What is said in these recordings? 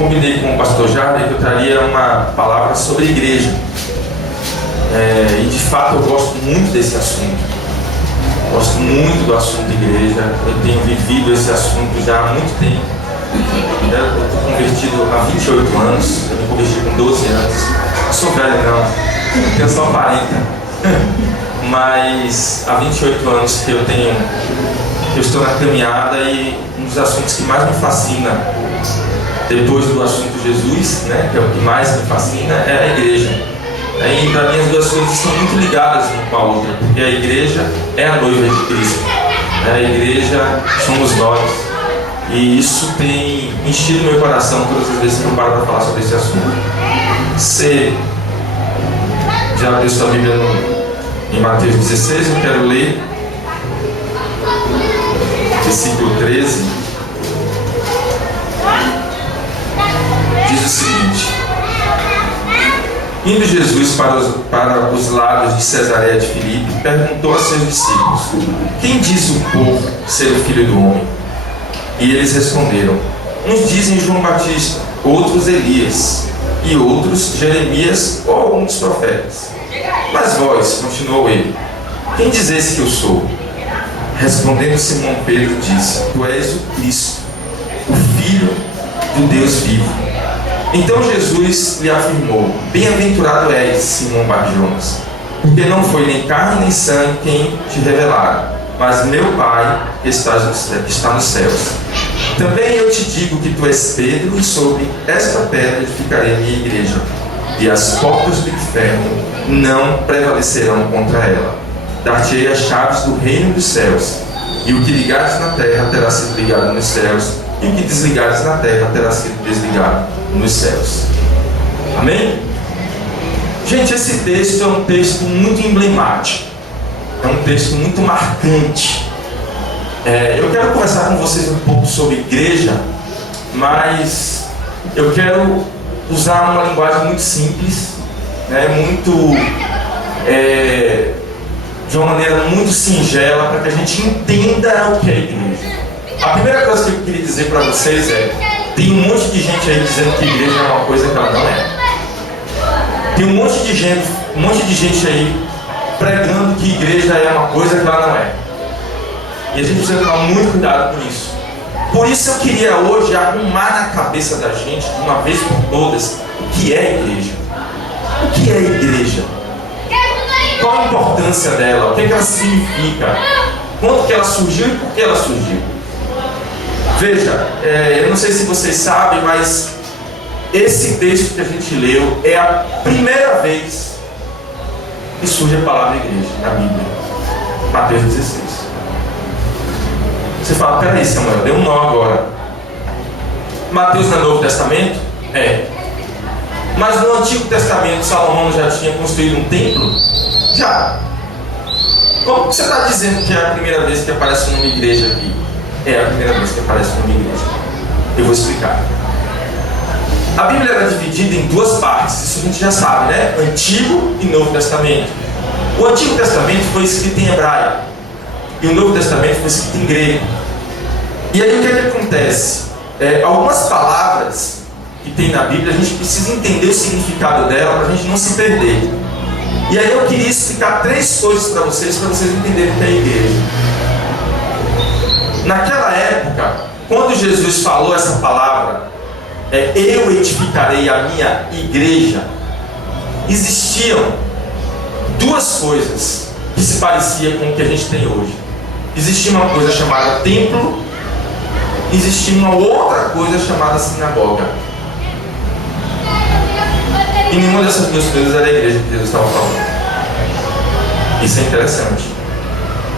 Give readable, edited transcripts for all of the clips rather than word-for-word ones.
combinei com o pastor Jardim que eu traria uma palavra sobre igreja. E de fato eu gosto muito desse assunto. Gosto muito do assunto igreja. Eu tenho vivido esse assunto já há muito tempo. Eu estou convertido há 28 anos. Eu me converti com 12 anos. Não sou velho não, eu tenho só 40. Mas há 28 anos que eu estou na caminhada, e um dos assuntos que mais me fascina, depois do assunto Jesus, né, que é o que mais me fascina, é a igreja. E para mim as duas coisas estão muito ligadas uma com a outra, porque a igreja é a noiva de Cristo, a igreja somos nós, e isso tem enchido meu coração todas as vezes que eu paro para falar sobre esse assunto. Você já abriu sua Bíblia em Mateus 16, eu quero ler versículo 13. Diz o seguinte: indo Jesus para os lados de Cesareia de Filipe, perguntou a seus discípulos: quem diz o povo ser o Filho do Homem? E eles responderam: uns dizem João Batista, outros Elias, e outros Jeremias ou algum dos profetas. Mas vós, continuou ele, quem dizeis que eu sou? Respondendo Simão Pedro disse: tu és o Cristo, o Filho do Deus vivo. Então Jesus lhe afirmou: bem-aventurado és, Simão Bar-Jonas, porque não foi nem carne nem sangue quem te revelaram, mas meu Pai que está nos céus. Também eu te digo que tu és Pedro, e sobre esta pedra edificarei a minha igreja, e as portas do inferno não prevalecerão contra ela. Dar-te-ei as chaves do reino dos céus, e o que ligares na terra terá sido ligado nos céus, e o que desligares na terra terá sido desligado nos céus. Amém? Gente, esse texto é um texto muito emblemático, é um texto muito marcante. Eu quero conversar com vocês um pouco sobre igreja, mas eu quero usar uma linguagem muito simples, de uma maneira muito singela, para que a gente entenda o que é igreja. A primeira coisa que eu queria dizer para vocês tem um monte de gente aí dizendo que igreja é uma coisa que ela não é. Tem um monte de gente aí pregando que igreja é uma coisa que ela não é. E a gente precisa tomar muito cuidado com isso. Por isso eu queria hoje arrumar na cabeça da gente, de uma vez por todas, o que é igreja. O que é igreja? Qual a importância dela? O que ela significa? Quando que ela surgiu e por que ela surgiu? Veja, eu não sei se vocês sabem, mas esse texto que a gente leu é a primeira vez que surge a palavra igreja na Bíblia. Mateus 16. Você fala: peraí, Samuel, deu um nó agora. Mateus no Novo Testamento? Mas no Antigo Testamento Salomão já tinha construído um templo? Já. Como você está dizendo que é a primeira vez que aparece o nome igreja aqui? É a primeira vez que aparece o nome igreja. Eu vou explicar. A Bíblia era dividida em duas partes, isso a gente já sabe, né? Antigo e Novo Testamento. O Antigo Testamento foi escrito em hebraico e o Novo Testamento foi escrito em grego. E aí o que é que acontece? Algumas palavras que tem na Bíblia, a gente precisa entender o significado dela para a gente não se perder. E aí eu queria explicar 3 coisas para vocês entenderem o que é igreja. Naquela época, quando Jesus falou essa palavra, eu edificarei a minha igreja, existiam 2 coisas que se pareciam com o que a gente tem hoje. Existia uma coisa chamada templo, existia uma outra coisa chamada sinagoga. E nenhuma dessas 2 coisas era a igreja que Jesus estava falando. Isso é interessante.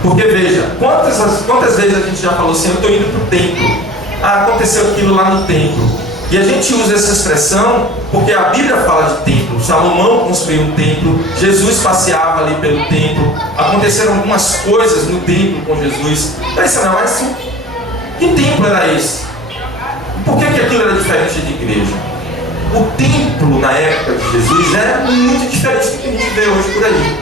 Porque veja, quantas vezes a gente já falou assim: eu estou indo para o templo. Aconteceu aquilo lá no templo. E a gente usa essa expressão porque a Bíblia fala de templo. Salomão construiu um templo, Jesus passeava ali pelo templo, aconteceram algumas coisas no templo com Jesus. Mas não é assim. Que templo era esse? Por que aquilo era diferente de igreja? O templo na época de Jesus era muito diferente do que a gente vê hoje por aí.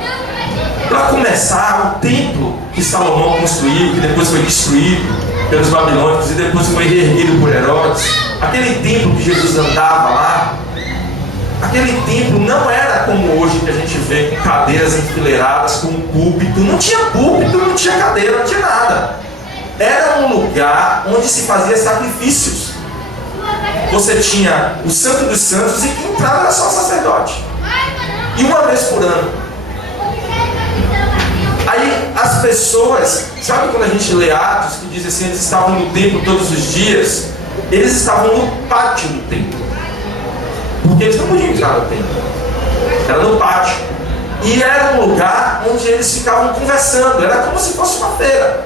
Para começar, o templo que Salomão construiu, que depois foi destruído pelos babilônicos e depois foi reerguido por Herodes, aquele templo que Jesus andava lá, aquele templo não era como hoje que a gente vê com cadeiras enfileiradas, com um púlpito. Não tinha púlpito, não tinha cadeira, não tinha nada. Era um lugar onde se fazia sacrifícios. Você tinha o Santo dos Santos e quem entrava era só o sacerdote. E uma vez por ano. Aí as pessoas, sabe quando a gente lê Atos que diz assim, eles estavam no templo todos os dias? Eles estavam no pátio do templo. Porque eles não podiam entrar no templo. Era no pátio. E era um lugar onde eles ficavam conversando. Era como se fosse uma feira.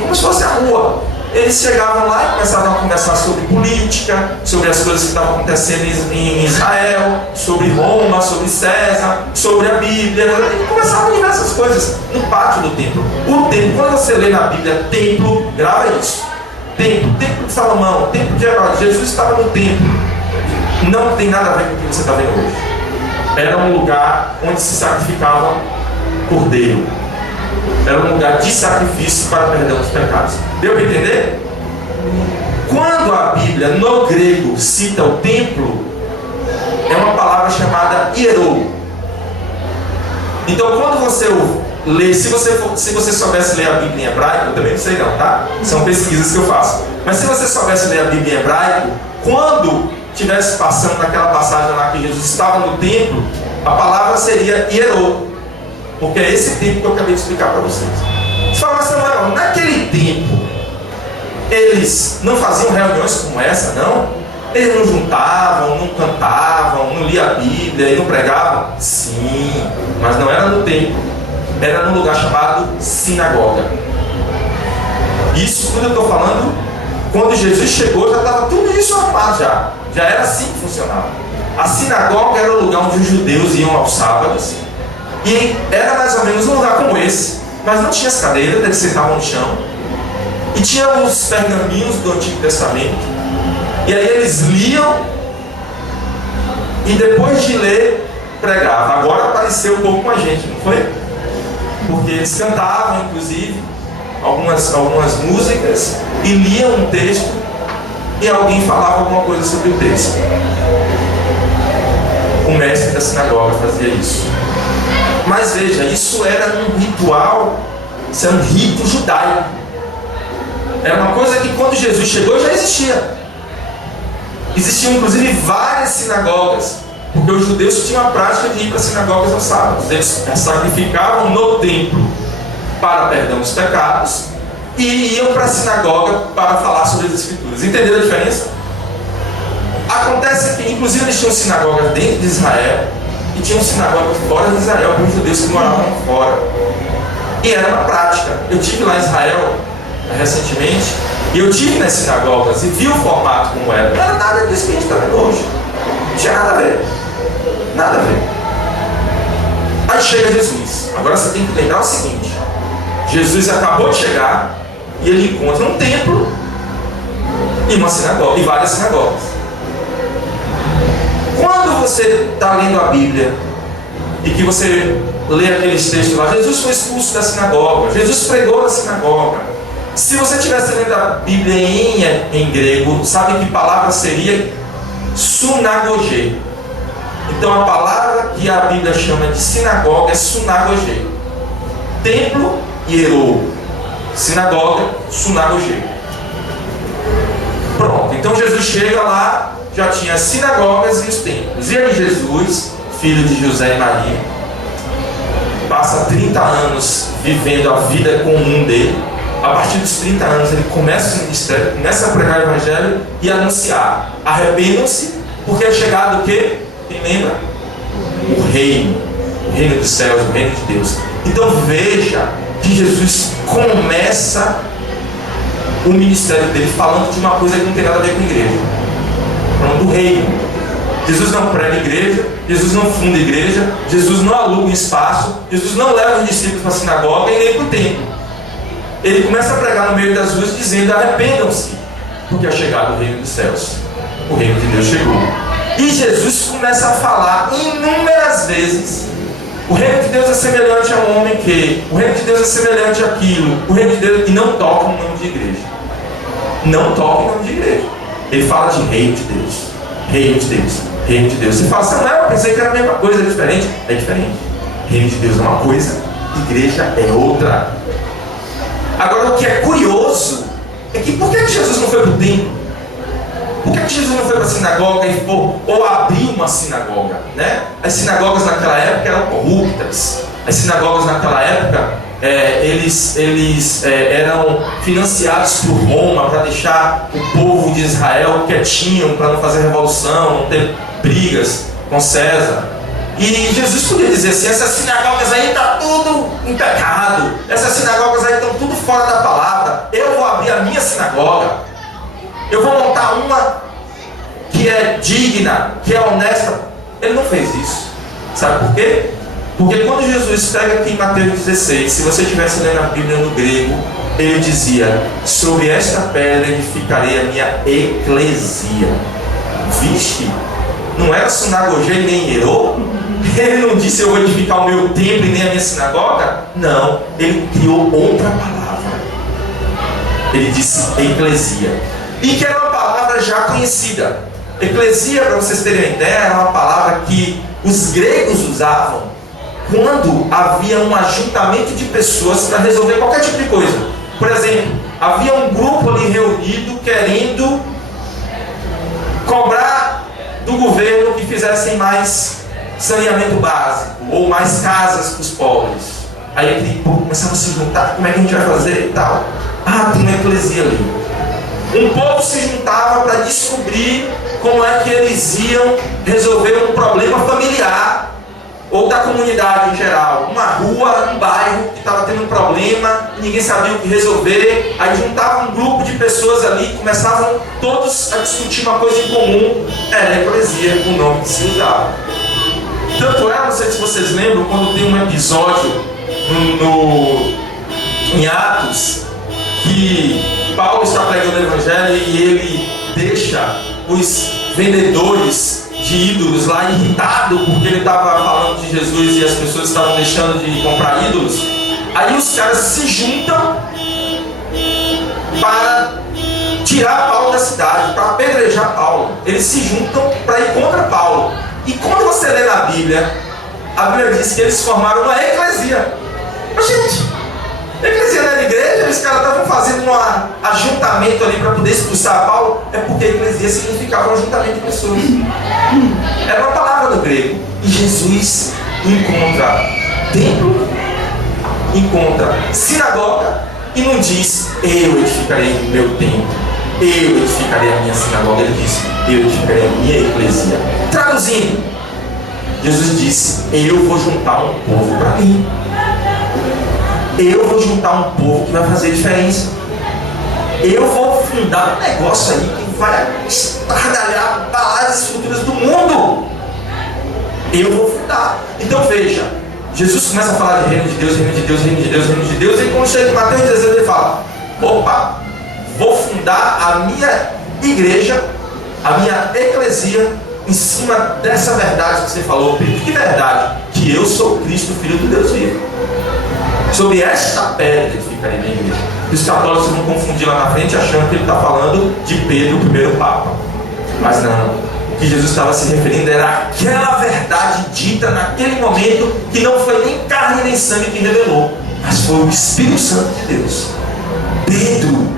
Como se fosse a rua. Eles chegavam lá e começavam a conversar sobre política, sobre as coisas que estavam acontecendo em Israel, sobre Roma, sobre César, sobre a Bíblia. E conversavam diversas coisas no pátio do templo. O templo, quando você lê na Bíblia templo, grava isso. Templo de Salomão, templo de Herodes. Jesus estava no templo. Não tem nada a ver com o que você está vendo hoje. Era um lugar onde se sacrificava cordeiro. Era um lugar de sacrifício para perdão dos pecados. Deu para entender? Quando a Bíblia no grego cita o templo, é uma palavra chamada hierou. Então quando você lê, se você soubesse ler a Bíblia em hebraico, eu também não sei não, tá? São pesquisas que eu faço. Mas se você soubesse ler a Bíblia em hebraico, quando estivesse passando naquela passagem lá que Jesus estava no templo, a palavra seria hierou. Porque é esse tempo que eu acabei de explicar para vocês. Você fala, mas Samuel, naquele tempo, eles não faziam reuniões como essa, não? Eles não juntavam, não cantavam, não liam a Bíblia e não pregavam? Sim, mas não era no templo. Era num lugar chamado sinagoga. Isso tudo eu estou falando, quando Jesus chegou, já estava tudo isso armado já. Já era assim que funcionava. A sinagoga era o lugar onde os judeus iam aos sábados. E era mais ou menos um lugar como esse, mas não tinha as cadeiras, eles sentavam no chão. E tinha os pergaminhos do Antigo Testamento. E aí eles liam e depois de ler, pregavam. Agora apareceu um pouco com a gente, não foi? Porque eles cantavam, inclusive, algumas músicas e liam um texto e alguém falava alguma coisa sobre o texto. O mestre da sinagoga fazia isso. Mas veja, isso era um ritual, isso era um rito judaico. Era uma coisa que quando Jesus chegou já existia. Existiam inclusive várias sinagogas, porque os judeus tinham a prática de ir para as sinagogas aos sábados. Eles sacrificavam no templo para perdão dos pecados e iam para a sinagoga para falar sobre as Escrituras. Entenderam a diferença? Acontece que inclusive eles tinham sinagogas dentro de Israel e tinham sinagogas fora de Israel, para os judeus que moravam fora. E era uma prática. Eu estive lá em Israel recentemente, e eu estive nas sinagogas e vi o formato como era. Não era nada disso que a gente está vendo hoje. Não tinha nada a ver. Nada a ver. Aí chega Jesus. Agora você tem que lembrar o seguinte: Jesus acabou de chegar e ele encontra um templo e uma sinagoga, e várias sinagogas. Quando você está lendo a Bíblia e que você lê aqueles textos lá, Jesus foi expulso da sinagoga, Jesus pregou na sinagoga. Se você estivesse lendo a Bíblia em grego, sabe que palavra seria? Sunagogê. Então a palavra que a Bíblia chama de sinagoga é sunagogê. Templo, hierou. Sinagoga, sunagogê. Pronto, então Jesus chega lá, já tinha as sinagogas e os templos. E aí Jesus, filho de José e Maria, passa 30 anos vivendo a vida comum dele. A partir dos 30 anos ele começa o ministério, começa a pregar o evangelho e anunciar: arrependam-se, porque é chegado o quê? Quem lembra? O reino dos céus, o reino de Deus. Então veja que Jesus começa o ministério dele falando de uma coisa que não tem nada a ver com a igreja, falando do reino. Jesus não prega igreja, Jesus não funda igreja, Jesus não aluga um espaço, Jesus não leva os discípulos para a sinagoga e nem para o templo. Ele começa a pregar no meio das ruas dizendo: arrependam-se, porque é chegado o reino dos céus. O reino de Deus chegou. E Jesus começa a falar inúmeras vezes: o reino de Deus é semelhante a um homem que, o reino de Deus é semelhante àquilo, o reino de Deus, e não toca no nome de igreja. Não toca em nome de igreja. Ele fala de reino de Deus. Reino de Deus. Reino de Deus. Você fala, Samuel, eu pensei que era a mesma coisa, é diferente. É diferente. Reino de Deus é uma coisa, igreja é outra. Agora, o que é curioso é que por que Jesus não foi para o templo? Por que Jesus não foi para a sinagoga ou abriu uma sinagoga? Né? As sinagogas naquela época eram corruptas. As sinagogas naquela época, eles eram financiados por Roma para deixar o povo de Israel quietinho, para não fazer revolução, não ter brigas com César. E Jesus podia dizer assim, essas sinagogas aí estão tudo em pecado, essas sinagogas aí estão tudo fora da palavra, eu vou abrir a minha sinagoga, eu vou montar uma que é digna, que é honesta. Ele não fez isso. Sabe por quê? Porque quando Jesus pega aqui em Mateus 16, se você estivesse lendo a Bíblia no grego, ele dizia, sobre esta pedra edificarei a minha eclesia. Vixe, não era sinagogia e nem herô? Ele não disse eu vou edificar o meu templo e nem a minha sinagoga? Não, ele criou outra palavra. Ele disse eclesia. E que era uma palavra já conhecida. Eclesia, para vocês terem uma ideia, era uma palavra que os gregos usavam quando havia um ajuntamento de pessoas para resolver qualquer tipo de coisa. Por exemplo, havia um grupo ali reunido querendo cobrar do governo que fizessem mais saneamento básico ou mais casas para os pobres. Aí ele começava a se juntar, como é que a gente vai fazer e tal. Ah, tem uma eclesia ali. Um povo se juntava para descobrir como é que eles iam resolver um problema familiar ou da comunidade em geral. Uma rua, um bairro que estava tendo um problema e ninguém sabia o que resolver. Aí juntava um grupo de pessoas ali e começavam todos a discutir uma coisa em comum. Era a eclesia, o nome que se usava. Tanto é, não sei se vocês lembram, quando tem um episódio em Atos que Paulo está pregando o Evangelho e ele deixa os vendedores de ídolos lá irritado porque ele estava falando de Jesus e as pessoas estavam deixando de comprar ídolos. Aí os caras se juntam para tirar Paulo da cidade, para apedrejar Paulo. Eles se juntam para ir contra Paulo. E quando você lê na Bíblia, a Bíblia diz que eles formaram uma eclesia. Mas gente, a eclesia não era igreja, os caras estavam fazendo um ajuntamento ali para poder expulsar Paulo. É porque a eclesia significava um ajuntamento de pessoas. Era uma palavra no grego. E Jesus encontra templo, encontra sinagoga e não diz, eu edificarei o meu templo, eu edificarei a minha sinagoga. Ele diz, eu edificarei a minha eclesia. Traduzindo, Jesus disse, eu vou juntar um povo para mim. Eu vou juntar um povo que vai fazer diferença. Eu vou fundar um negócio aí que vai estardalhar as estruturas do mundo. Eu vou fundar. Então veja, Jesus começa a falar de reino de Deus, reino de Deus, reino de Deus, reino de Deus. E quando chega em Mateus 16 ele fala, opa, vou fundar a minha igreja, a minha eclesia, em cima dessa verdade que você falou. Que verdade? Que eu sou Cristo, Filho do Deus vivo. Sobre esta pedra edificarei minha igreja. Os católicos vão confundir lá na frente achando que ele está falando de Pedro, o primeiro Papa. Mas não. O que Jesus estava se referindo era aquela verdade dita naquele momento que não foi nem carne nem sangue que revelou, mas foi o Espírito Santo de Deus. Pedro,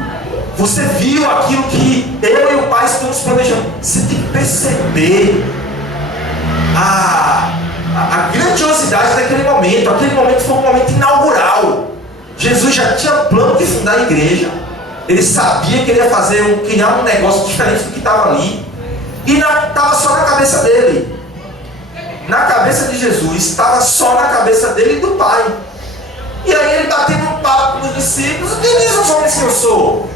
você viu aquilo que eu e o Pai estamos planejando. Você tem que perceber a grandiosidade daquele momento. Aquele momento foi um momento inaugural. Jesus já tinha plano de fundar a igreja. Ele sabia que ele ia criar um negócio diferente do que estava ali. E estava só na cabeça dele. Na cabeça de Jesus, estava só na cabeça dele e do Pai. E aí ele está tendo um papo com os discípulos. O que dizem os homens que eu sou?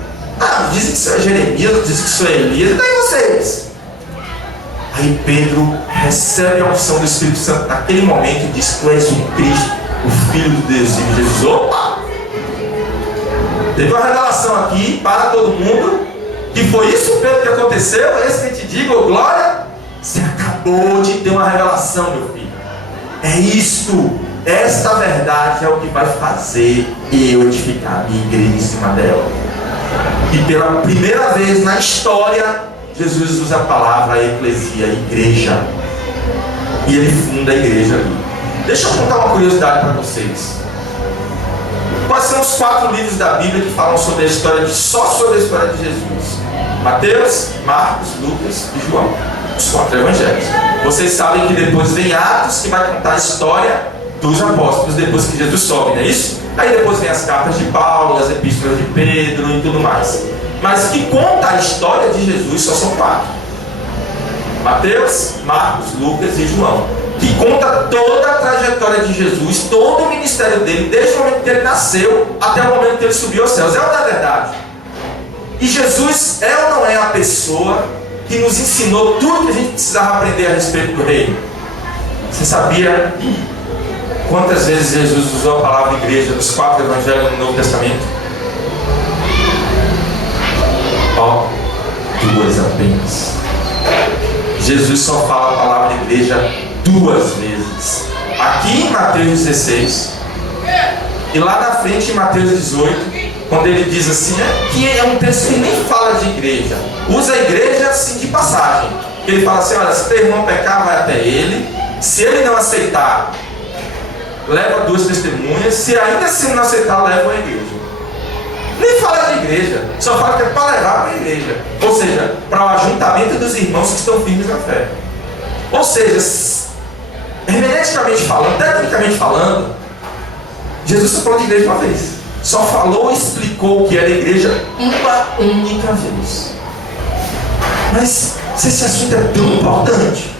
Dizem que isso é Jeremias, dizem que isso é Elias. E daí vocês? Aí Pedro recebe a unção do Espírito Santo naquele momento e diz que tu és o Cristo, o Filho de Deus. E Jesus, opa! Teve uma revelação aqui para todo mundo, que foi isso, Pedro, que aconteceu. É isso que eu te digo, oh, glória. Você acabou de ter uma revelação, meu filho. É isto, esta verdade é o que vai fazer eu edificar a minha igreja em cima dela. E pela primeira vez na história, Jesus usa a palavra eclesia, igreja. E ele funda a igreja ali. Deixa eu contar uma curiosidade para vocês. Quais são os 4 livros da Bíblia que falam sobre a história só sobre a história de Jesus? Mateus, Marcos, Lucas e João. Os 4 evangelhos. Vocês sabem que depois vem Atos, que vai contar a história dos apóstolos depois que Jesus sobe, não é isso? Aí depois vem as cartas de Paulo, as epístolas de Pedro e tudo mais. Mas que conta a história de Jesus só são 4. Mateus, Marcos, Lucas e João. Que conta toda a trajetória de Jesus, todo o ministério dele, desde o momento que ele nasceu até o momento que ele subiu aos céus. É ou não é verdade? E Jesus é ou não é a pessoa que nos ensinou tudo que a gente precisava aprender a respeito do reino? Você sabia quantas vezes Jesus usou a palavra igreja nos 4 evangelhos no Novo Testamento? Ó, 2 apenas. Jesus só fala a palavra igreja 2 vezes. Aqui em Mateus 16 e lá na frente em Mateus 18, quando ele diz assim, que é um texto que nem fala de igreja, usa a igreja assim de passagem. Ele fala assim, olha, se teu irmão pecar, vai até ele, se ele não aceitar, leva 2 testemunhas, se ainda assim não aceitar, leva a igreja. Nem fala de igreja, só fala que é para levar para a igreja, ou seja, para o ajuntamento dos irmãos que estão firmes na fé. Ou seja, hermeneuticamente falando, tecnicamente falando, Jesus só falou de igreja uma vez. Só falou e explicou o que era a igreja uma única vez. Mas se esse assunto é tão importante,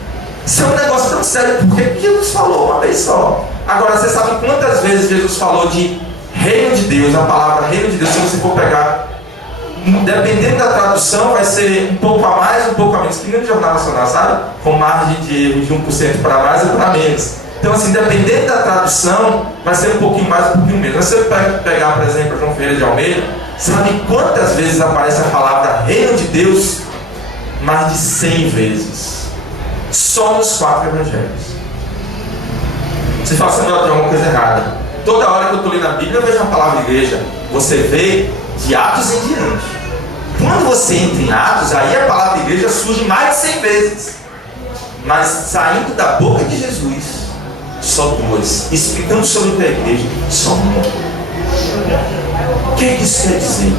se é um negócio tão sério, por que Jesus falou uma vez só? Agora, você sabe quantas vezes Jesus falou de reino de Deus? A palavra reino de Deus, se você for pegar, dependendo da tradução, vai ser um pouco a mais, um pouco a menos, que nem no Jornal Nacional, sabe? Com margem de erro de 1% para mais ou para menos. Então, assim, dependendo da tradução, vai ser um pouquinho mais, um pouquinho menos. Mas se você pegar, por exemplo, João Ferreira de Almeida, sabe quantas vezes aparece a palavra reino de Deus? Mais de 100 vezes. Só nos 4 evangelhos. Você fala assim, não, tem alguma coisa errada. Toda hora que eu estou lendo a Bíblia, eu vejo a palavra igreja. Você vê de Atos em diante. Quando você entra em Atos, aí a palavra igreja surge mais de 100 vezes. Mas saindo da boca de Jesus, só 2. Explicando sobre o que é a igreja, só 1. O que é que isso quer dizer?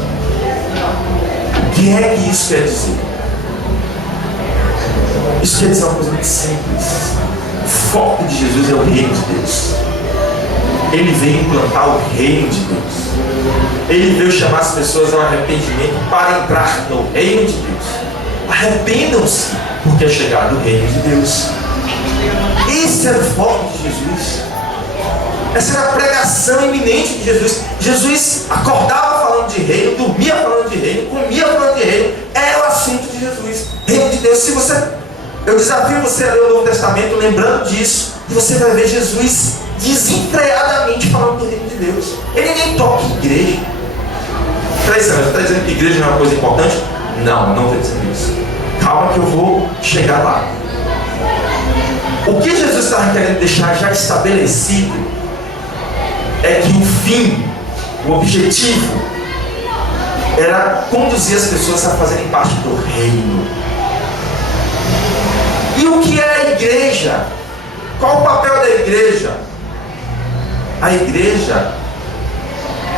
O que é que isso quer dizer? Isso quer dizer uma coisa muito simples. O foco de Jesus é o reino de Deus. Ele veio implantar o reino de Deus. Ele veio chamar as pessoas ao arrependimento para entrar no reino de Deus. Arrependam-se, porque é chegado o reino de Deus. Esse era o foco de Jesus. Essa era a pregação iminente de Jesus. Jesus acordava falando de reino, dormia falando de reino, comia falando de reino. Era o assunto de Jesus. Reino de Deus. Eu desafio você a ler o Novo Testamento lembrando disso, e você vai ver Jesus desenfreadamente falando do reino de Deus. Ele nem toca em igreja. Você está dizendo que igreja não é uma coisa importante? Não estou dizendo isso. Calma que eu vou chegar lá. O que Jesus estava querendo deixar já estabelecido é que o fim, o objetivo, era conduzir as pessoas a fazerem parte do reino. E o que é a igreja? Qual o papel da igreja? A igreja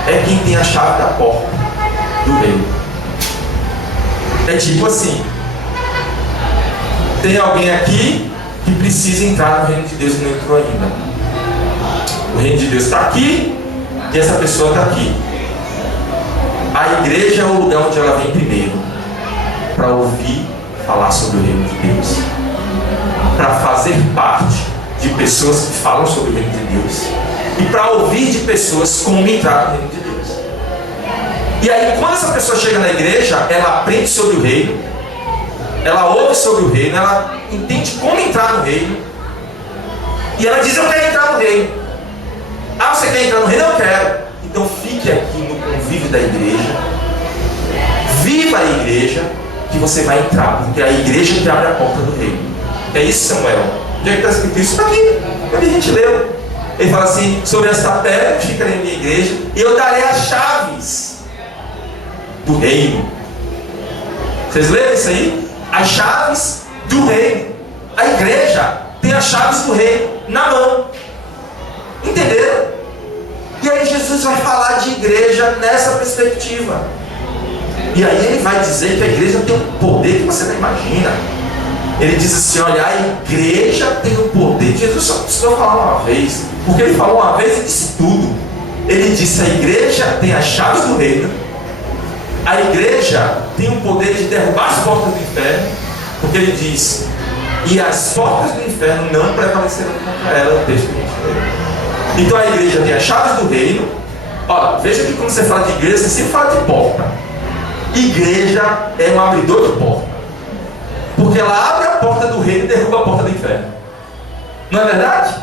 é quem tem a chave da porta do reino. É tipo assim, tem alguém aqui que precisa entrar no reino de Deus e não entrou ainda. O reino de Deus está aqui e essa pessoa está aqui. A igreja é o lugar onde ela vem primeiro para ouvir falar sobre o reino de Deus, para fazer parte de pessoas que falam sobre o reino de Deus e para ouvir de pessoas como entrar no reino de Deus. E aí, quando essa pessoa chega na igreja, ela aprende sobre o reino, ela ouve sobre o reino, ela entende como entrar no reino, e ela diz: eu quero entrar no reino. Ah, você quer entrar no reino? Eu quero. Então fique aqui no convívio da igreja, viva a igreja, que você vai entrar, porque é a igreja que abre a porta do reino. É isso, Samuel. Onde é que está escrito isso? Está aqui, onde a gente leu. Ele fala assim: sobre esta pedra fica na minha igreja, e eu darei as chaves do reino. Vocês leram isso aí? as chaves do reino. A igreja tem as chaves do reino na mão. Entenderam? E aí Jesus vai falar de igreja nessa perspectiva. E aí ele vai dizer que a igreja tem um poder que você não imagina. Ele diz assim, olha, a igreja tem o poder. Jesus só precisou falar uma vez, porque ele falou uma vez e disse tudo. Ele disse, a igreja tem as chaves do reino. A igreja tem o poder de derrubar as portas do inferno, porque ele diz, e as portas do inferno não prevalecerão contra ela, o texto que a gente lê. Então a igreja tem as chaves do reino. Olha, veja que quando você fala de igreja, você sempre fala de porta. Igreja é um abridor de porta, porque ela abre a porta do reino e derruba a porta do inferno. Não é verdade?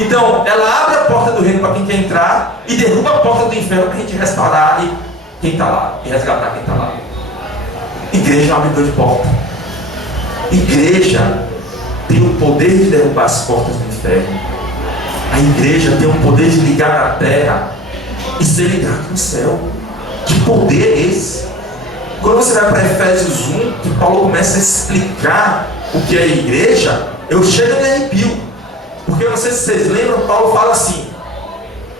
Então, ela abre a porta do reino para quem quer entrar e derruba a porta do inferno para a gente restaurar quem está lá e resgatar quem está lá. Igreja é um abridor de porta. Igreja tem o poder de derrubar as portas do inferno. A igreja tem o poder de ligar na terra e ser ligado no céu. Que poder é esse? Quando você vai para Efésios 1, que Paulo começa a explicar o que é a igreja, eu chego e me arrepio. Porque eu não sei se vocês lembram, Paulo fala assim,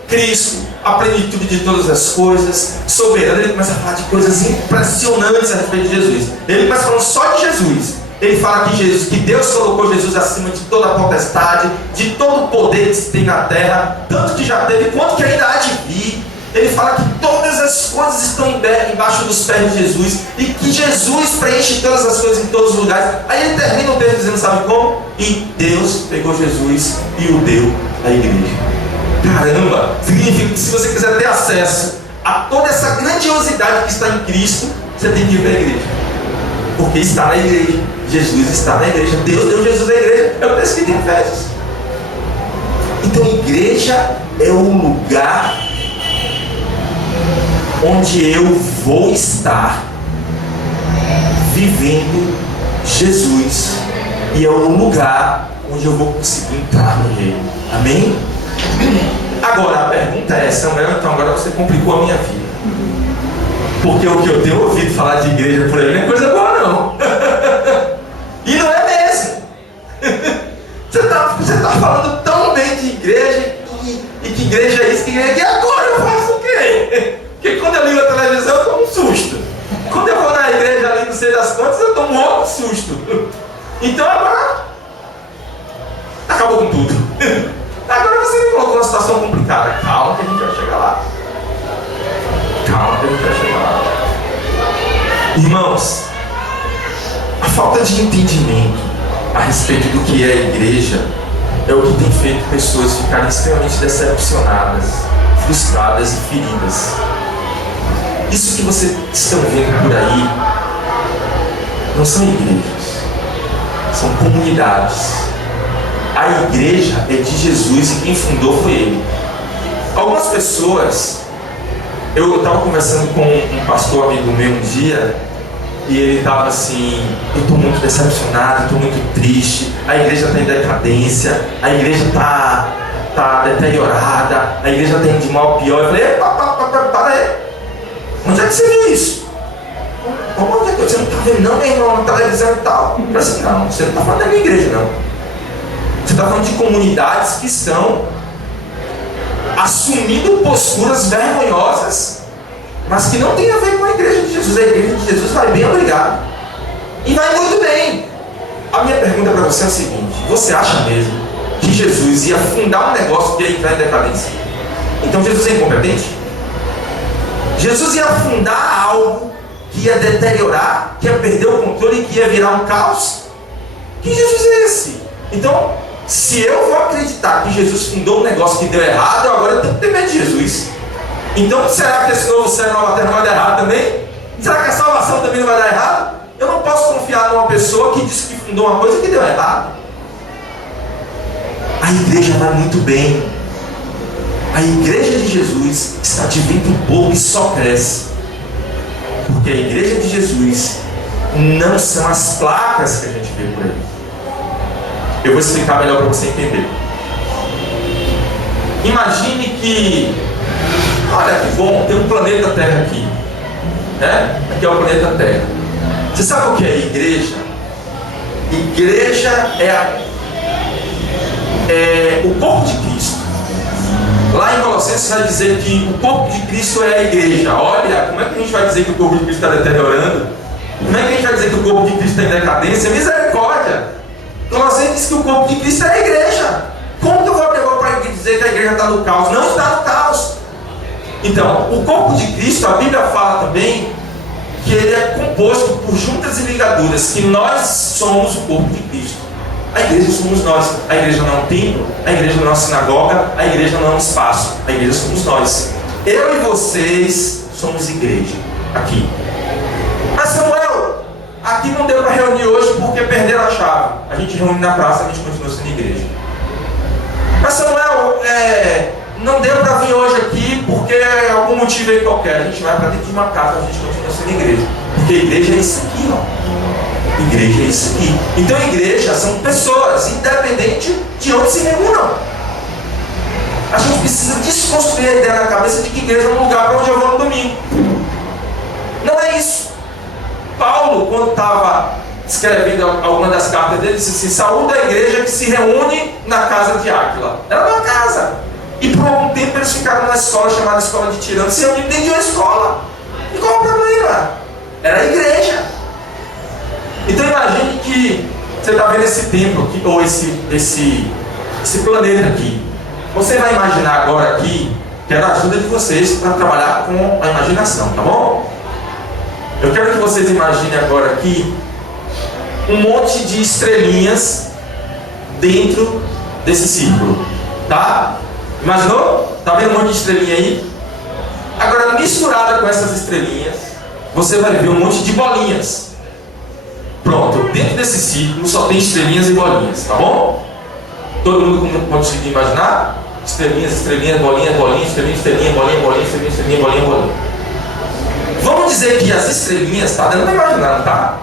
Cristo, a plenitude de todas as coisas, soberano. Ele começa a falar de coisas impressionantes a respeito de Jesus. Ele começa falando só de Jesus. Ele fala que Jesus, que Deus colocou Jesus acima de toda a potestade, de todo o poder que se tem na terra, tanto que já teve quanto que ainda há de vir. Ele fala que todas as coisas estão embaixo dos pés de Jesus e que Jesus preenche todas as coisas em todos os lugares. Aí ele termina o texto dizendo, sabe como? E Deus pegou Jesus e o deu à igreja. Caramba! Significa que se você quiser ter acesso a toda essa grandiosidade que está em Cristo, você tem que ir para a igreja. Porque está na igreja. Jesus está na igreja. Deus deu Jesus à igreja. É o texto que tem em Efésios. Então, igreja é o lugar onde eu vou estar vivendo Jesus, e é o lugar onde eu vão conseguir entrar no reino. Amém? Agora a pergunta é, Samuel, então agora você complicou a minha vida, porque o que eu tenho ouvido falar de igreja por aí não é coisa boa não. E não é mesmo. Você está falando tão bem de igreja, e que igreja é isso, que igreja é que agora eu faço o quê? Porque quando eu ligo a televisão eu tomo um susto. Quando eu vou na igreja ali, não sei das quantas, eu tomo um outro susto. Então agora acabou com tudo. Agora você me colocou numa situação complicada. Calma que a gente vai chegar lá. Calma que a gente vai chegar lá. Irmãos, a falta de entendimento a respeito do que é a igreja é o que tem feito pessoas ficarem extremamente decepcionadas, frustradas e feridas. Isso que vocês estão vendo por aí não são igrejas, são comunidades. A igreja é de Jesus e quem fundou foi ele. Algumas pessoas, eu estava conversando com um pastor amigo meu um dia, e ele estava assim, eu estou muito decepcionado, estou muito triste, a igreja está em decadência, a igreja está deteriorada, a igreja está indo de mal a pior. Eu falei, para aí. Onde é que você viu isso? Onde é que você não está vendo não, meu irmão, na televisão e tal? Eu falei assim, não, você não está falando da minha igreja não. Você está falando de comunidades que estão assumindo posturas vergonhosas, mas que não tem a ver com a igreja de Jesus. A igreja de Jesus vai bem, obrigado. E vai muito bem. A minha pergunta para você é o seguinte, você acha mesmo que Jesus ia fundar um negócio que ia entrar em decadência? Então Jesus é incompetente? Jesus ia fundar algo que ia deteriorar, que ia perder o controle, que ia virar um caos? Que Jesus é esse? Então, se eu vou acreditar que Jesus fundou um negócio que deu errado, agora eu tenho que ter medo de Jesus. Então, será que esse novo céu e nova terra vai dar errado também? Será que a salvação também não vai dar errado? Eu não posso confiar numa pessoa que disse que fundou uma coisa que deu errado. A igreja vai muito bem. A igreja de Jesus está de vento em popa e só cresce. Porque a igreja de Jesus não são as placas que a gente vê por aí. Eu vou explicar melhor para você entender. Imagine que, olha que bom, tem um planeta Terra aqui, né? Aqui é o planeta Terra. Você sabe o que é igreja? Igreja é o corpo de Cristo. Lá em Colossenses vai dizer que o corpo de Cristo é a igreja. Olha, como é que a gente vai dizer que o corpo de Cristo está deteriorando? Como é que a gente vai dizer que o corpo de Cristo está em decadência? Misericórdia! Colossenses diz que o corpo de Cristo é a igreja. Como que eu vou abrir para dizer que a igreja está no caos? Não está no caos. Então, o corpo de Cristo, a Bíblia fala também que ele é composto por juntas e ligaduras, que nós somos o corpo de Cristo. A igreja somos nós. A igreja não é um templo, a igreja não é uma sinagoga, a igreja não é um espaço. A igreja somos nós. Eu e vocês somos igreja aqui. Mas Samuel, aqui não deu para reunir hoje porque perderam a chave. A gente reúne na praça, a gente continua sendo igreja. Mas Samuel, não deu para vir hoje aqui porque algum motivo aí qualquer. A gente vai para dentro de uma casa, a gente continua sendo igreja. Porque igreja é isso aqui, ó. Igreja é isso aqui. Então igreja são pessoas, independente de onde se reúnam. A gente precisa desconstruir a ideia na cabeça de que igreja é um lugar para onde eu vou no domingo. Não é isso. Paulo, quando estava escrevendo alguma das cartas dele, disse assim: saúde a igreja que se reúne na casa de Áquila. Era uma casa. E por algum tempo eles ficaram numa escola chamada Escola de Tirano, se reuniram dentro de uma escola. E qual o problema? Era a igreja. Então imagine que você está vendo esse templo aqui, ou esse planeta aqui. Você vai imaginar agora aqui, quero a ajuda de vocês para trabalhar com a imaginação, tá bom? Eu quero que vocês imaginem agora aqui um monte de estrelinhas dentro desse círculo, tá? Imaginou? Tá vendo um monte de estrelinha aí? Agora, misturada com essas estrelinhas, você vai ver um monte de bolinhas. Pronto, dentro desse círculo só tem estrelinhas e bolinhas, tá bom? Todo mundo conseguir imaginar? Estrelinhas, estrelinhas, bolinhas, bolinhas, estrelinha, estrelinha, bolinha, bolinha, estrelinha, estrelinha, bolinha, bolinha. Vamos dizer que as estrelinhas, tá dando para imaginar, tá?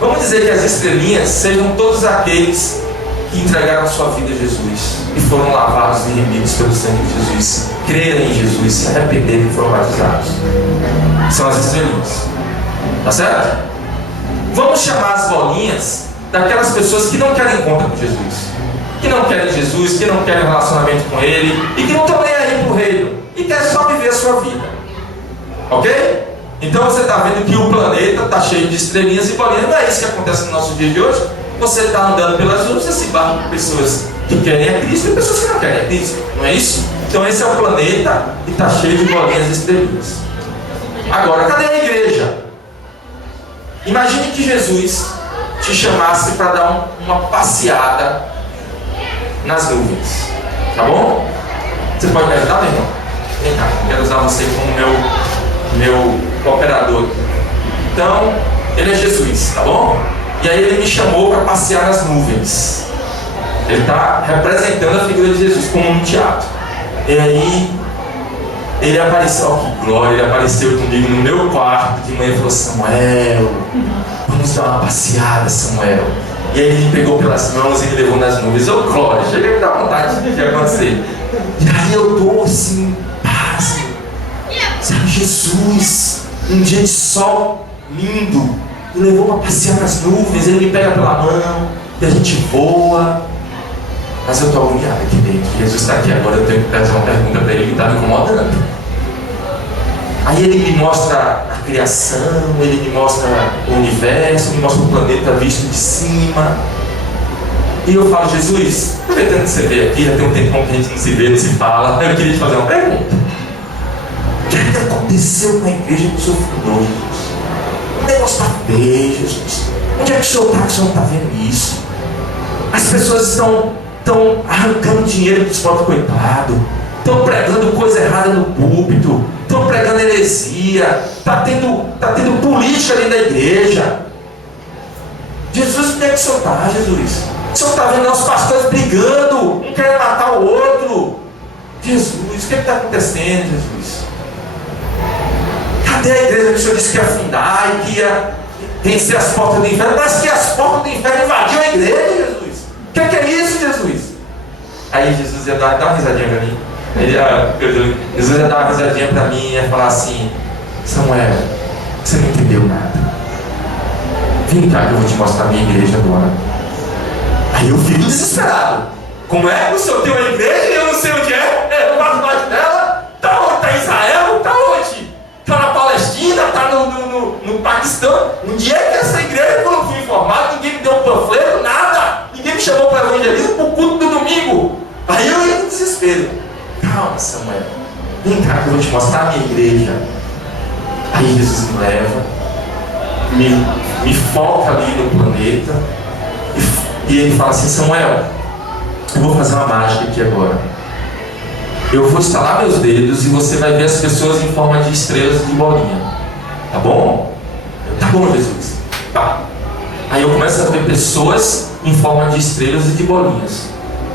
Vamos dizer que as estrelinhas sejam todos aqueles que entregaram sua vida a Jesus e foram lavados e remidos pelo sangue de Jesus, creram em Jesus, se arrependeram e foram batizados. São as estrelinhas, tá certo? Vamos chamar as bolinhas daquelas pessoas que não querem encontro com Jesus, que não querem Jesus, que não querem um relacionamento com Ele e que não estão nem aí pro reino e querem só viver a sua vida, ok? Então você está vendo que o planeta está cheio de estrelinhas e bolinhas. Não é isso que acontece no nosso dia de hoje. Você está andando pelas ruas, você se barra com pessoas que querem a Cristo e pessoas que não querem a Cristo. Não é isso? Então esse é o planeta que está cheio de bolinhas e estrelinhas. Agora, cadê a igreja? Imagine que Jesus te chamasse para dar uma passeada nas nuvens. Tá bom? Você pode me ajudar, meu irmão? Vem cá, quero usar você como meu cooperador. Então, ele é Jesus, tá bom? E aí ele me chamou para passear nas nuvens. Ele está representando a figura de Jesus como um teatro. E aí ele apareceu, ó, que glória, ele apareceu comigo no meu quarto de manhã e falou: Samuel, vamos dar uma passeada, Samuel. E aí ele me pegou pelas mãos e me levou nas nuvens. Ô, glória, chega a me dar vontade de acontecer. E aí eu tô assim, pasmo. Sabe, Jesus, um dia de sol lindo, me levou para passear nas nuvens, ele me pega pela mão e a gente voa. Mas eu estou agoniado aqui dentro. Jesus está aqui agora, eu tenho que fazer uma pergunta para ele que está me incomodando. Aí ele me mostra a criação, ele me mostra o universo, me mostra o planeta visto de cima. E eu falo: Jesus, aproveitando que você veio aqui, já tem um tempão que a gente não se vê, não se fala, eu queria te fazer uma pergunta. O que é que aconteceu com a igreja que o Senhor fundou, Jesus? O negócio está feio, Jesus. Onde é que o Senhor está? Que o Senhor não está vendo isso? As pessoas estão arrancando dinheiro dos pobres coitados, estão pregando coisa errada no púlpito, estão pregando heresia, está tendo política dentro da igreja. Jesus, onde é que o Senhor está, Jesus? O Senhor está vendo nossos pastores brigando, um querendo matar o outro. Jesus, o que está acontecendo, Jesus? Cadê a igreja que o Senhor disse que ia fundar e que ia vencer as portas do inferno? Parece que as portas do inferno invadiram a igreja, Jesus. O que é isso, Jesus? Aí Jesus ia dar uma risadinha para mim. Jesus ia dar uma risadinha para mim e ia falar assim: Samuel, você não entendeu nada. Vem cá que eu vou te mostrar a minha igreja agora. Aí eu fico desesperado. Como é que o senhor tem uma igreja e eu não sei onde é? Eu faço parte dela? Tá onde? Tá em Israel? Tá onde? Tá na Palestina? Tá no Paquistão? Onde é que essa igreja, quando eu fui informado, ninguém me deu um panfleto, nada. Ninguém me chamou para evangelismo pro culto do domingo. Aí eu ia no desespero. Calma, Samuel. Vem cá que eu vou te mostrar a minha igreja. Aí Jesus me leva, me foca ali no planeta, e ele fala assim: Samuel, eu vou fazer uma mágica aqui agora. Eu vou estalar meus dedos e você vai ver as pessoas em forma de estrelas e de bolinha. Tá bom? Tá bom, Jesus. Tá. Aí eu começo a ver pessoas em forma de estrelas e de bolinhas.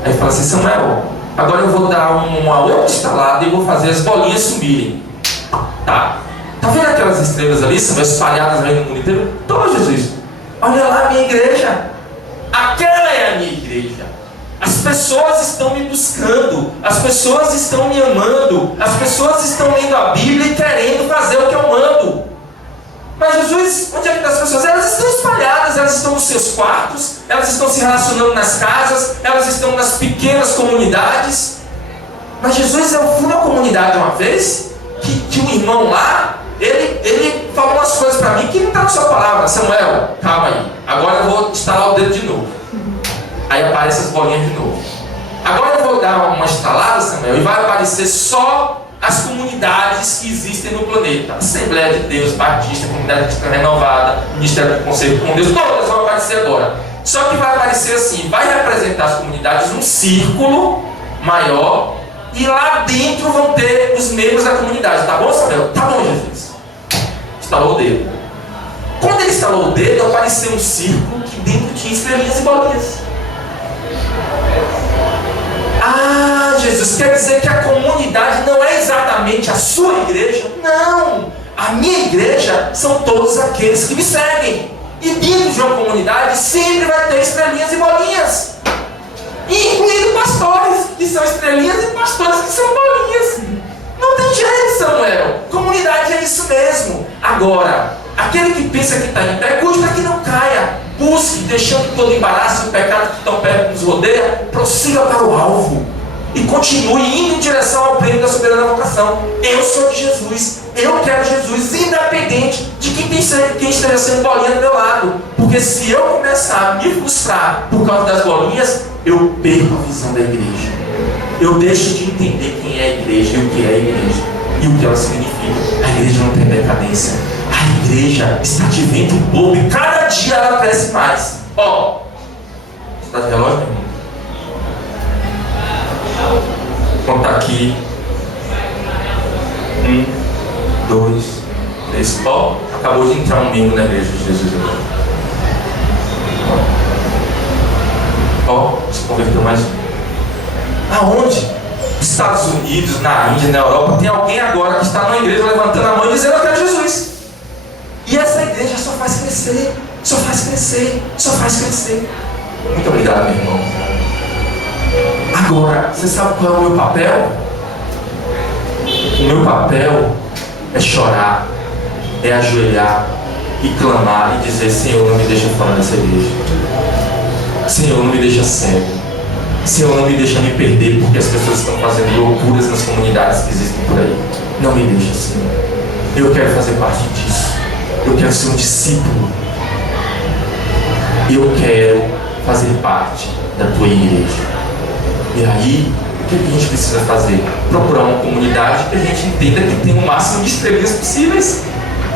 Aí fala assim: Samuel, agora eu vou dar uma outra estalada e vou fazer as bolinhas sumirem. Tá. Tá vendo aquelas estrelas ali, Samuel, espalhadas aí no mundo inteiro? Tô, Jesus. Olha lá a minha igreja. Aquela é a minha igreja. As pessoas estão me buscando, as pessoas estão me amando, as pessoas estão lendo a Bíblia e querendo fazer o que eu mando. Mas Jesus, onde é que estão as pessoas? Elas estão espalhadas, elas estão nos seus quartos, elas estão se relacionando nas casas, elas estão nas pequenas comunidades. Mas Jesus, eu fui numa comunidade uma vez, que um irmão lá, ele falou umas coisas para mim que não está na sua palavra. Samuel, calma aí, agora eu vou estalar o dedo de novo. Aí aparecem as bolinhas de novo. Agora eu vou dar uma estalada, Samuel, e vai aparecer só as comunidades que existem no planeta. Assembleia de Deus, Batista, Comunidade Cristã Renovada, Ministério do Conselho com Deus, todas vão aparecer agora. Só que vai aparecer assim, vai representar as comunidades num círculo maior, e lá dentro vão ter os membros da comunidade. Tá bom, Samuel? Tá bom, Jesus. Estalou o dedo. Quando ele estalou o dedo, apareceu um círculo que dentro tinha estrelinhas e bolinhas. Ah, Jesus, quer dizer que a comunidade não é exatamente a sua igreja? Não! A minha igreja são todos aqueles que me seguem. E dentro de uma comunidade sempre vai ter estrelinhas e bolinhas. Incluindo pastores, que são estrelinhas, e pastores que são bolinhas. Não tem jeito, Samuel. Comunidade é isso mesmo. Agora, aquele que pensa que está em pé, cuide para que não caia. Busque, deixando todo embaraço e o pecado que tão perto nos rodeia, prossiga para o alvo. E continue indo em direção ao prêmio da soberana vocação. Eu sou de Jesus. Eu quero Jesus, independente de quem esteja sendo bolinha do meu lado. Porque se eu começar a me frustrar por causa das bolinhas, eu perco a visão da igreja. Eu deixo de entender quem é a igreja e o que é a igreja. E o que ela significa. A igreja não tem decadência. A igreja está de vento em polvo e cada dia ela cresce mais. Ó, está de relógio, meu irmão? Vou contar aqui. 1, 2, 3. Ó, acabou de entrar um membro na igreja de Jesus agora. Ó, se converteu mais um. Aonde? Nos Estados Unidos, na Índia, na Europa, tem alguém agora que está numa igreja levantando a mão e dizendo: eu quero Jesus. E essa igreja só faz crescer, só faz crescer, só faz crescer. Muito obrigado, meu irmão. Agora, você sabe qual é o meu papel? O meu papel é chorar, é ajoelhar e clamar e dizer: Senhor, não me deixa fora dessa igreja. Senhor, não me deixa cego. Senhor, não me deixa me perder porque as pessoas estão fazendo loucuras nas comunidades que existem por aí. Não me deixa, Senhor. Eu quero fazer parte disso. Eu quero ser um discípulo. Eu quero fazer parte da tua igreja. E aí, o que a gente precisa fazer? Procurar uma comunidade que a gente entenda que tem o máximo de estrelinhas possíveis.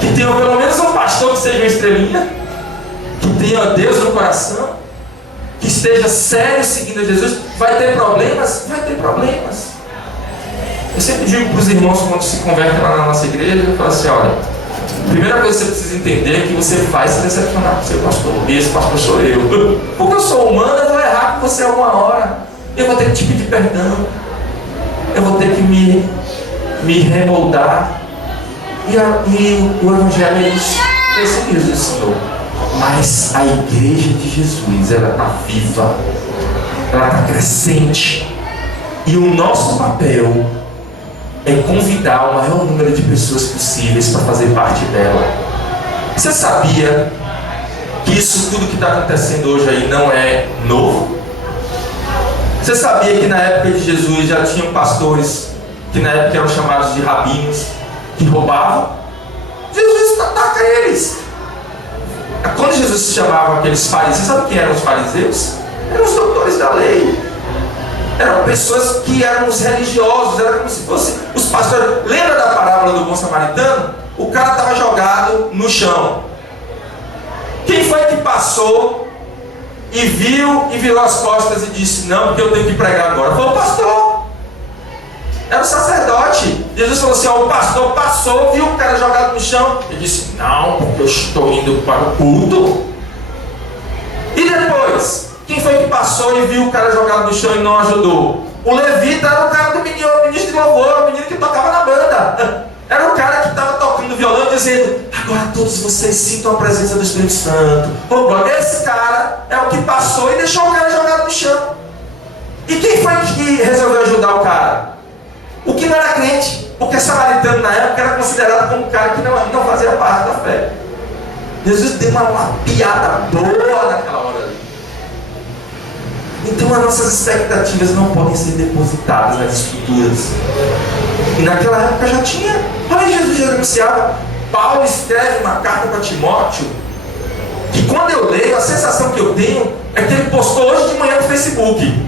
Que tenha pelo menos um pastor que seja uma estrelinha. Que tenha Deus no coração. Que esteja sério seguindo a Jesus. Vai ter problemas? Vai ter problemas. Eu sempre digo para os irmãos quando se convertem lá na nossa igreja, eu falo assim: olha, a primeira coisa que você precisa entender é que você vai se decepcionar com o seu pastor. E esse pastor sou eu. Porque eu sou humano, eu vou errar com você alguma hora. Eu vou ter que te pedir perdão. Eu vou ter que me remoldar. E o Evangelho é isso. Esse é Jesus ensinou. Mas a igreja de Jesus, ela está viva. Ela está crescente. E o nosso papel é convidar o maior número de pessoas possíveis para fazer parte dela. Você sabia que isso tudo que está acontecendo hoje aí não é novo? Você sabia que na época de Jesus já tinham pastores que na época eram chamados de rabinos, que roubavam? Jesus ataca eles. Quando Jesus chamava aqueles fariseus, sabe quem eram os fariseus? Eram os doutores da lei. Eram pessoas que eram os religiosos, era como se fossem os pastores. Lembra da parábola do bom samaritano? O cara estava jogado no chão. Quem foi que passou e viu e virou as costas e disse: não, porque eu tenho que pregar agora? Foi o pastor. Era o sacerdote. Jesus falou assim: ó, o pastor passou, viu o cara jogado no chão. Ele disse: não, porque eu estou indo para o culto. E depois, quem foi que passou e viu o cara jogado no chão e não ajudou? O levita era o cara do menino, o ministro de louvor, o menino que tocava na banda. Era o cara que estava tocando violão dizendo: agora todos vocês sintam a presença do Espírito Santo. Esse cara é o que passou e deixou o cara jogado no chão. E quem foi que resolveu ajudar o cara? O que não era crente, porque samaritano na época era considerado como um cara que não fazia parte da fé. Jesus deu uma piada boa naquela hora ali. Então as nossas expectativas não podem ser depositadas nas escrituras. E naquela época já tinha. Olha, Jesus já anunciava. Paulo escreve uma carta para Timóteo, que quando eu leio, a sensação que eu tenho é que ele postou hoje de manhã no Facebook.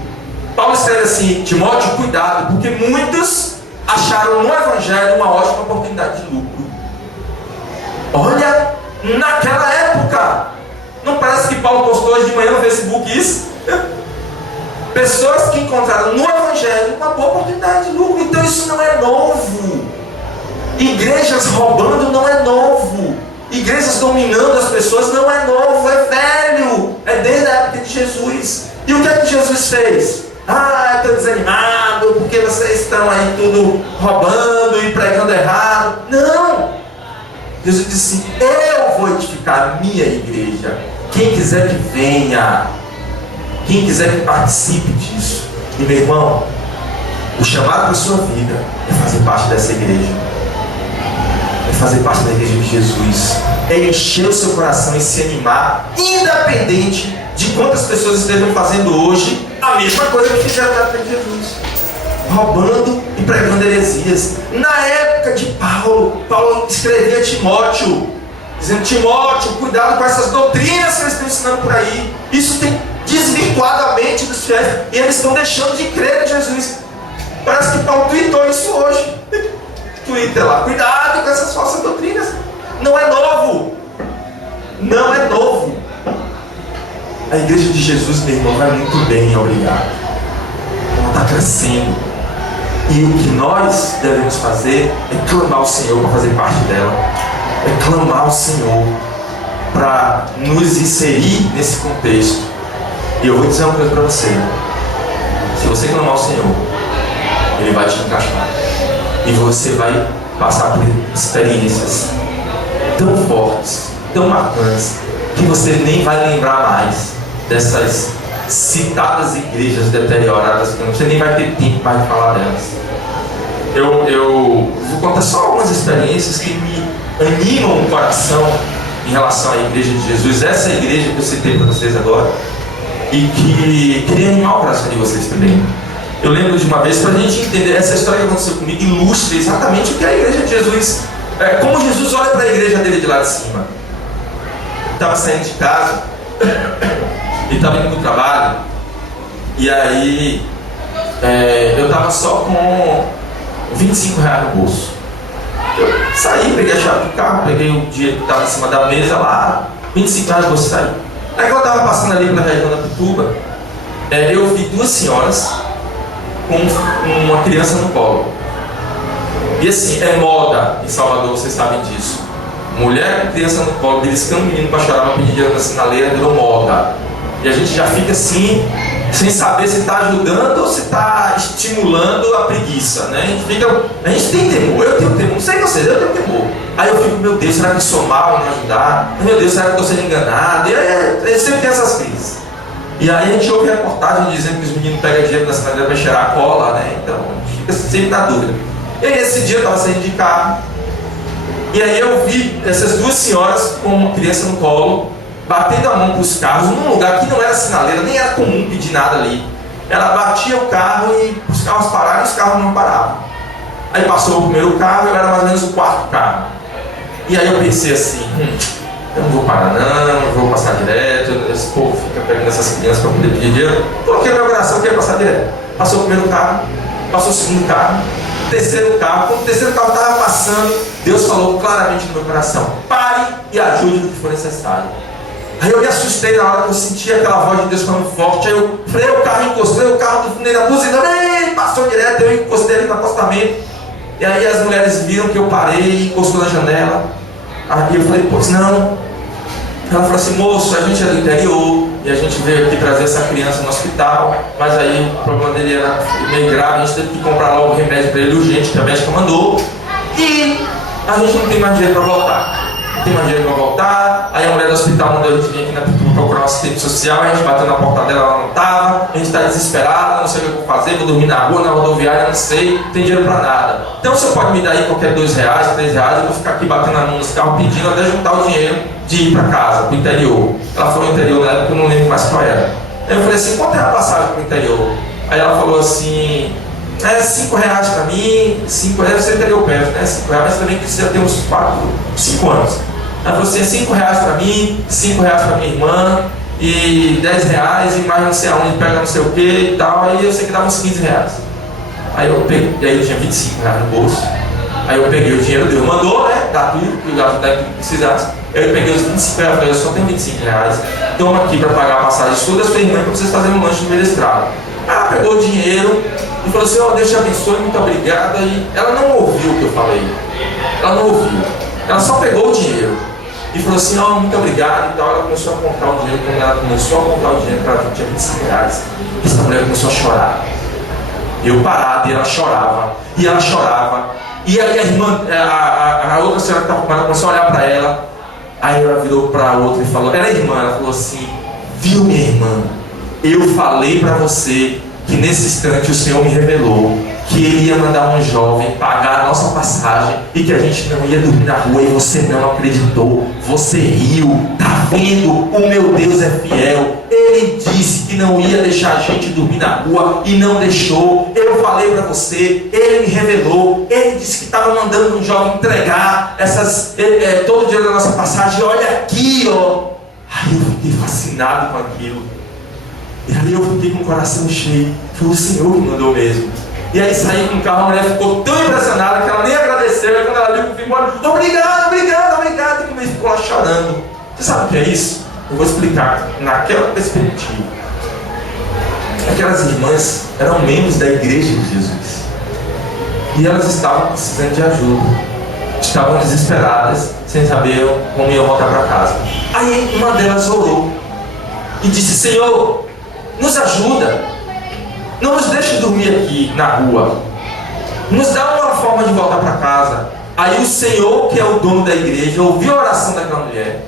Paulo escreve assim: Timóteo, cuidado, porque muitos acharam no Evangelho uma ótima oportunidade de lucro. Olha, naquela época, não parece que Paulo postou hoje de manhã no Facebook isso? Pessoas que encontraram no Evangelho uma boa oportunidade de lucro. Então isso não é novo. Igrejas roubando não é novo. Igrejas dominando as pessoas não é novo, é velho. É desde a época de Jesus. E o que é que Jesus fez? Ah, estou desanimado porque vocês estão aí tudo roubando e pregando errado. Não! Jesus disse: eu vou edificar a minha igreja. Quem quiser que venha, quem quiser que participe disso. E meu irmão, o chamado para a sua vida é fazer parte dessa igreja. É fazer parte da igreja de Jesus. É encher o seu coração e se animar, independente de quantas pessoas estejam fazendo hoje a mesma coisa que fizeram na época de Jesus, roubando e pregando heresias. Na época de Paulo, Paulo escrevia a Timóteo, dizendo: Timóteo, cuidado com essas doutrinas que eles estão ensinando por aí. Isso tem desvirtuado a mente dos fiéis e eles estão deixando de crer em Jesus. Parece que Paulo tweetou isso hoje. Twitter lá: cuidado com essas falsas doutrinas. Não é novo. Não é novo. A igreja de Jesus, meu irmão, vai muito bem, obrigado. Ela está crescendo. E o que nós devemos fazer é clamar ao Senhor para fazer parte dela. É clamar ao Senhor para nos inserir nesse contexto. E eu vou dizer uma coisa para você: se você clamar ao Senhor, Ele vai te encaixar. E você vai passar por experiências tão fortes, tão marcantes, que você nem vai lembrar mais dessas citadas igrejas deterioradas, que você nem vai ter tempo mais de falar delas. Eu vou contar só algumas experiências que me animam o coração em relação à igreja de Jesus, essa igreja que eu citei para vocês agora, e que queria animar o coração de vocês também. Eu lembro de uma vez, para a gente entender, essa história que aconteceu comigo ilustra exatamente o que é a igreja de Jesus, como Jesus olha para a igreja dele de lá de cima. Estava saindo de casa e estava indo para o trabalho, e aí eu estava só com R$25 no bolso. Eu saí, peguei a chave do carro, peguei o dinheiro que estava em cima da mesa lá, R$25 no bolso, saí. Aí quando eu estava passando ali pela região da Pituba, eu vi duas senhoras com uma criança no colo. E assim, é moda em Salvador, vocês sabem disso. Mulher com criança no colo, beliscando o menino para chorar, para pedir dinheiro na sinaleira, virou moda. E a gente já fica assim, sem saber se está ajudando ou se está estimulando a preguiça, né? A gente tem temor, eu tenho temor, não sei vocês, eu tenho temor. Aí eu fico: meu Deus, será que eu sou mal em me ajudar? Meu Deus, será que eu estou sendo enganado? E eu sempre tenho essas crises. E aí a gente ouve reportagem dizendo que os meninos pegam dinheiro na sinaleira para cheirar a cola, né? Então a gente fica sempre na dúvida. E aí esse dia eu estava saindo de carro, e aí eu vi essas duas senhoras com uma criança no colo, batendo a mão para os carros, num lugar que não era sinaleira, nem era comum pedir nada ali. ela batia o carro e os carros pararam e os carros não paravam. Aí passou o primeiro carro e eu era mais ou menos o quarto carro. E aí eu pensei assim, eu não vou parar não vou passar direto, esse povo fica pegando essas crianças para poder pedir dinheiro. Coloquei na minha oração que ia passar direto. Passou o primeiro carro, passou o segundo carro, terceiro carro. Quando o terceiro carro estava passando, Deus falou claramente no meu coração: pare e ajude no que for necessário. Aí eu me assustei na hora que eu senti aquela voz de Deus falando forte. Aí eu freiei o carro, encostei o carro do fundo da buzina, passou direto, eu encostei ali no acostamento. E aí as mulheres viram que eu parei, encostou na janela. Aí eu falei, pois não. Ela falou assim, moço, a gente é do interior e a gente veio aqui trazer essa criança no hospital, mas aí o problema dele era meio grave, a gente teve que comprar logo remédio para ele urgente, que a médica mandou, e a gente não tem mais dinheiro para voltar. Não tem mais dinheiro para voltar. Aí a mulher do hospital mandou a gente vir aqui na Pitu procurar um assistente social, a gente bateu na porta dela, ela não estava, a gente está desesperada, não sei o que eu vou fazer, vou dormir na rua, na rodoviária, não sei, não tem dinheiro para nada. Então você pode me dar aí qualquer R$2, R$3, eu vou ficar aqui batendo a mão nos carros pedindo até juntar o dinheiro de ir para casa, para o interior. Ela falou interior na época, eu não lembro mais qual era. Aí eu falei assim, quanto é a passagem para o interior? Aí ela falou assim, R$5 para mim, R$5, você interior perto, né? R$5, mas também precisa ter uns 5 anos. Ela falou assim, R$5 para mim, R$5 para minha irmã, e R$10, e mais não sei aonde, pega não sei o que e tal, aí eu sei que dava uns R$15. Aí eu peguei, e aí eu tinha R$25 no bolso. Aí eu peguei o dinheiro, Deus mandou, né? Dá tudo, que eu precisasse. Aí eu peguei os R$25, falei, eu só tenho R$25. Toma aqui para pagar a passagem de toda a sua irmã para vocês fazerem um lanche no meio da estrada. Ela pegou o dinheiro e falou assim, Deus te abençoe, muito obrigada. E ela não ouviu o que eu falei. Ela não ouviu. Ela só pegou o dinheiro e falou assim, muito obrigado e tal. Ela começou a contar o dinheiro. Quando ela começou a contar o dinheiro, ela tinha R$25. Essa mulher começou a chorar. Eu parado e ela chorava. E ela chorava. E aí a irmã, a outra senhora que estava com ela, começou a olhar para ela. Aí ela virou para a outra e falou, era a irmã, ela falou assim, viu minha irmã, eu falei para você que nesse instante o Senhor me revelou que Ele ia mandar um jovem pagar a nossa passagem e que a gente não ia dormir na rua, e você não acreditou, você riu, tá vendo? O meu Deus é fiel, Ele disse que não ia deixar a gente dormir na rua e não deixou. Eu falei para você, Ele me revelou, Ele disse que estava mandando um jovem entregar todo o dinheiro da nossa passagem, olha aqui, Aí eu fiquei fascinado com aquilo. E aí eu fiquei com o coração cheio. Foi o Senhor que mandou mesmo. E aí saí com o carro, a mulher ficou tão impressionada que ela nem agradeceu. E quando ela viu que eu fui embora, obrigado. E ficou lá chorando. Você sabe o que é isso? Eu vou explicar naquela perspectiva. Aquelas irmãs eram membros da igreja de Jesus. E elas estavam precisando de ajuda. Estavam desesperadas, sem saber como iam voltar para casa. Aí uma delas orou e disse, Senhor, nos ajuda, não nos deixe dormir aqui na rua, nos dá uma forma de voltar para casa. Aí o Senhor, que é o dono da igreja, ouviu a oração daquela mulher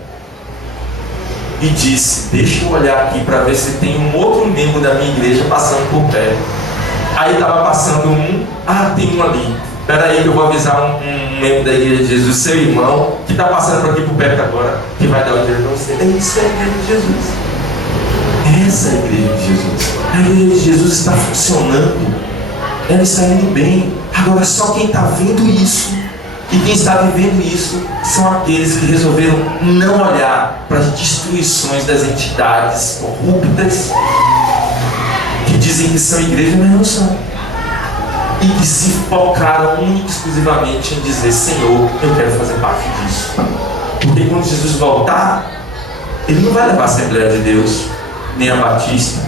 e disse, deixa eu olhar aqui para ver se tem um outro membro da minha igreja passando por perto. Aí estava passando tem um ali, espera aí que eu vou avisar um membro da igreja de Jesus, seu irmão, que está passando por aqui por perto agora, que vai dar o dinheiro para você. Isso é a igreja de Jesus. Essa é a igreja de Jesus. A igreja de Jesus está funcionando, ela está indo bem. Agora só quem está vendo isso e quem está vivendo isso são aqueles que resolveram não olhar para as destruições das entidades corruptas que dizem que são igreja, mas não são, e que se focaram única e exclusivamente em dizer, Senhor, eu quero fazer parte disso. Porque quando Jesus voltar, Ele não vai levar a Assembleia de Deus, nem a Batista,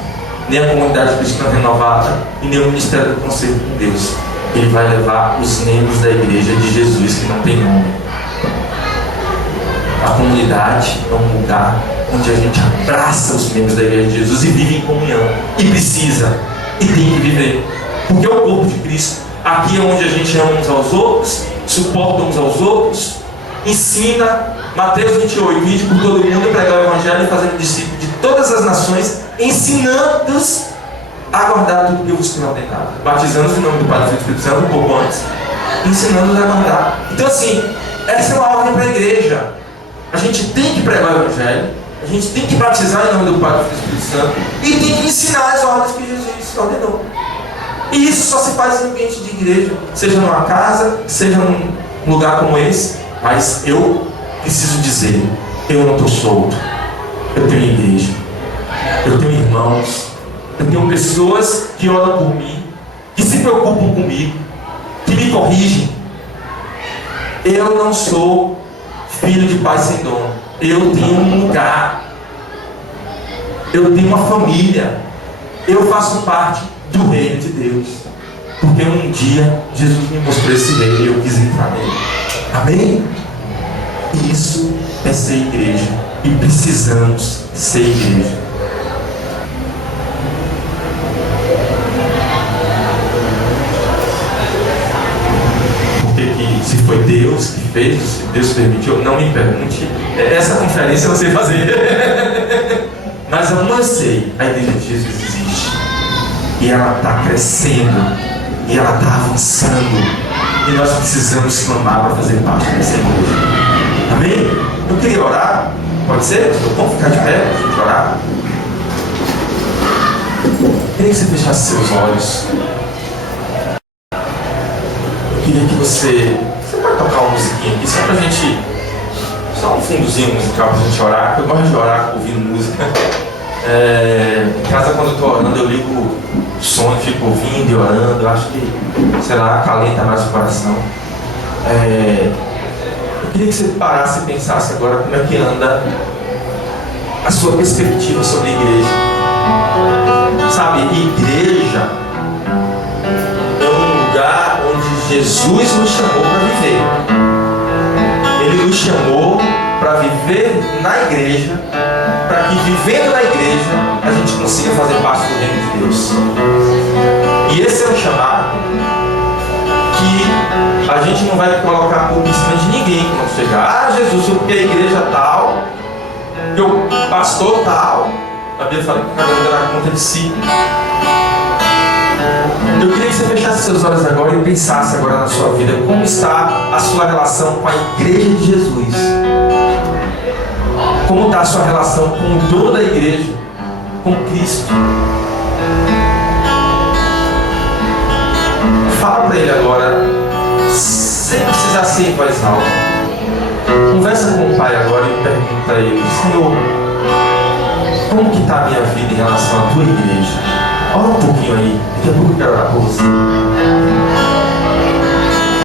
nem a comunidade cristã renovada e nem o ministério do conselho com Deus. Ele vai levar os membros da igreja de Jesus que não tem nome. A comunidade é um lugar onde a gente abraça os membros da igreja de Jesus e vive em comunhão. E precisa, e tem que viver. Porque é o corpo de Cristo. Aqui é onde a gente ama uns aos outros, suporta uns aos outros, ensina. Mateus 28, vinde por todo mundo, pregar o evangelho e fazendo discípulos de todas as nações, ensinando-os a guardar tudo que eu vos tenho ordenado, batizando-os em nome do Pai, do Filho e do Espírito Santo, um pouco antes, ensinando-os a guardar. Então assim, essa é uma ordem para a igreja. A gente tem que pregar o evangelho, A gente tem que batizar em nome do Pai, do Filho e do Espírito Santo. E tem que ensinar as ordens que Jesus ordenou. E isso só se faz em ambiente de igreja. Seja numa casa, seja num lugar como esse. Mas eu preciso dizer, eu não estou solto. Eu tenho igreja. Eu tenho irmãos. Eu tenho pessoas que oram por mim, que se preocupam comigo, que me corrigem. Eu não sou filho de pai sem dono. Eu tenho um lugar. Eu tenho uma família. Eu faço parte do reino de Deus. Porque um dia Jesus me mostrou esse reino e eu quis entrar nele. Amém? Isso é ser igreja. E precisamos ser igreja. Se foi Deus que fez, se Deus permitiu, não me pergunte. Essa conferência eu não sei fazer. Mas eu não sei, a igreja de Jesus existe. E ela está crescendo. E ela está avançando. E nós precisamos clamar para fazer parte dessa igreja. Amém? Eu queria orar. Pode ser? Vamos ficar de pé para a gente orar? Eu queria que você fechasse seus olhos. Eu queria que você pode tocar uma musiquinha aqui, só pra gente, só um fundozinho musical pra gente orar, porque eu gosto de orar ouvindo música. Em casa, quando eu tô orando, eu ligo o som e fico ouvindo e orando. Eu acho que, sei lá, acalenta mais o coração. Eu queria que você parasse e pensasse agora como é que anda a sua perspectiva sobre a igreja. Sabe, igreja é um lugar onde Jesus nos chamou para viver. Ele nos chamou para viver na igreja, para que vivendo na igreja a gente consiga fazer parte do reino de Deus. E esse é um chamado que a gente não vai colocar por cima de ninguém quando chegar. Ah, Jesus, porque a igreja tal, porque o pastor tal. A Bíblia fala que cada um dará conta de si. Eu queria que você fechasse seus olhos agora e pensasse agora na sua vida como está a sua relação com a igreja de Jesus. Como está a sua relação com o dono da igreja, com Cristo. Fala para ele agora, sem precisar ser em voz alta. Conversa com o Pai agora e pergunta a ele: Senhor, como que está a minha vida em relação à tua igreja? Ora um pouquinho aí, daqui a pouco eu quero orar por você.